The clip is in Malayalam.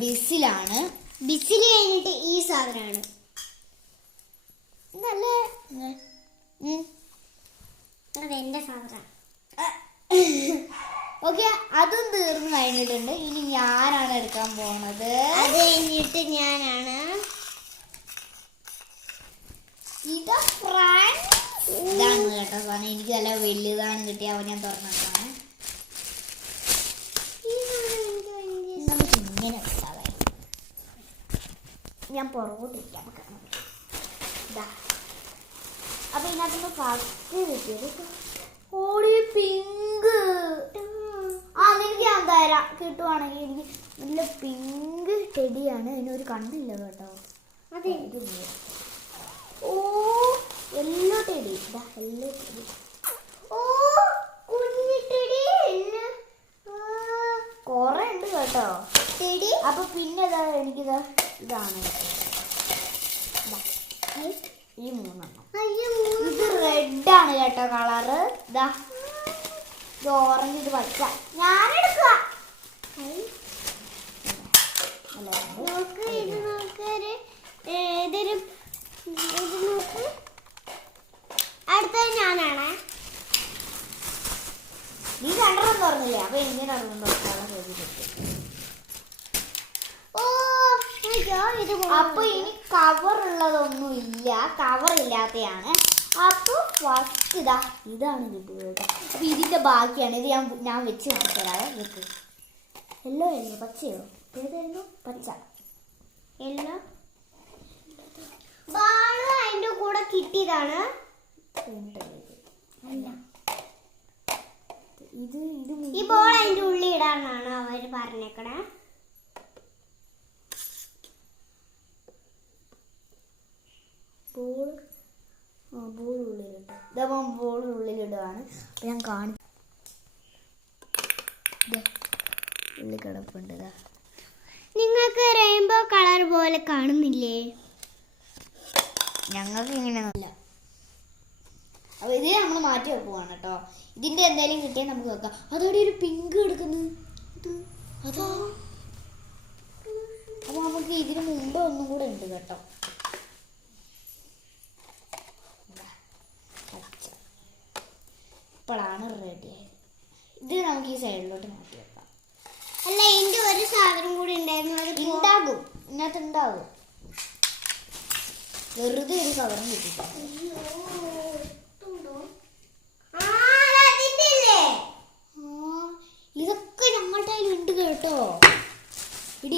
ബിസിലാണ്. ബിസിൽ കഴിഞ്ഞിട്ട് ഈ സാധനമാണ് നല്ല അതെന്റെ സാധനം. ഓക്കെ, അതും തീർന്നു കഴിഞ്ഞിട്ടുണ്ട്. ഇനി ഞാനാണ് എടുക്കാൻ പോണത്. അത് കഴിഞ്ഞിട്ട് ഞാനാണ്. ഇതാണ് കേട്ടോ സാധനം. എനിക്ക് നല്ല വലുതാണ് കിട്ടിയ അവൻ ഞാൻ തുറന്നിട്ടാണ്. നമുക്ക് ഇങ്ങനെ എടുക്കാതെ ഞാൻ പുറകോട്ടിരിക്കാം. അപ്പൊ ഇതിനകത്ത് ഫസ്റ്റ് കിട്ടിയത് ഓടി പിങ്ക്. നിനക്ക് ഞാൻ തരാം, കിട്ടുവാണെങ്കിൽ. എനിക്ക് നല്ല പിങ്ക് ടെഡിയാണ്. അതിനൊരു കണ്ണില്ല കേട്ടോ. അതെ, ഓ യെല്ലോ ടെഡി. Yellow teddy. ഓ കുഞ്ഞി ടെഡി. കൊറേ ഉണ്ട് കേട്ടോ ടെഡി. അപ്പൊ പിന്നെ എനിക്കിതാ ഇതാണ് ഈ മൂന്നെണ്ണം. ഇത് റെഡ് ആണ് കേട്ടോ കളറ്. ഇതാ ഇത് ഓറഞ്ച്, ഇത് പച്ച. ഞാനെടുക്കുക. അടുത്തത് ഞാനാണ്. നീ രണ്ടെണ്ണം തുറന്നില്ലേ? അപ്പൊ എനിക്ക് രണ്ടെണ്ണം തുറക്കാനുള്ള ചോദിച്ചു. അപ്പൊ ഇനി കവർ ഉള്ളതൊന്നും ഇല്ല, കവർ ഇല്ലാത്തയാണ്. അപ്പൊ ഫസ്റ്റ് ഇതാണ് കിട്ടിയത്. അപ്പൊ ഇതിന്റെ ബാക്കിയാണ്. ഇത് ഞാൻ വെച്ച് കാണിച്ചതാണ്. വെക്ക്. യെല്ലോ ആയിരുന്നു, പച്ചയോ? ഏതായിരുന്നു? പച്ച. യെല്ലോ ബാള് അതിന്റെ കൂടെ കിട്ടിയതാണ്. ഈ ബോൾ അതിന്റെ ഉള്ളിൽ ഇടാനാണ് അവര് പറഞ്ഞേക്കണേ. Ball ഉള്ളിലിട്ട് ഇതപ്പം ball ഉള്ളിലിടുകയാണ്. അപ്പം ഞാൻ ഉള്ളിൽ കിടപ്പുണ്ട്. നിങ്ങൾക്ക് റെയിൻബോ കളർ പോലെ കാണുന്നില്ലേ? ഞങ്ങൾക്ക് ഇങ്ങനെയൊന്നുമില്ല. അപ്പൊ ഇത് നമ്മൾ മാറ്റി വെക്കുവാണ് കേട്ടോ. ഇതിന്റെ എന്തായാലും കിട്ടിയാൽ നമുക്ക് വെക്കാം. അതോടെ ഒരു പിങ്ക് എടുക്കുന്നത്. അതാ. അപ്പൊ നമുക്ക് ഇതിന് മുമ്പ് ഒന്നും കൂടെ ഉണ്ട് കേട്ടോ. ഇപ്പോഴാണ് റെഡി ആയത്. ഇത് നമുക്ക് ഈ സൈഡിലോട്ട് മാറ്റി വെക്കാം. അല്ല, ഇതിന്റെ ഒരു സാധനം കൂടി ഉണ്ടായിരുന്നു. ഉണ്ടാകും, ഇതിനകത്ത് ഉണ്ടാകും. വെറുതെ ഒരു കവറും കിട്ടിയില്ല. ഇതൊക്കെ ഞങ്ങളുടെ കയ്യിൽ ഉണ്ട് കേട്ടോ.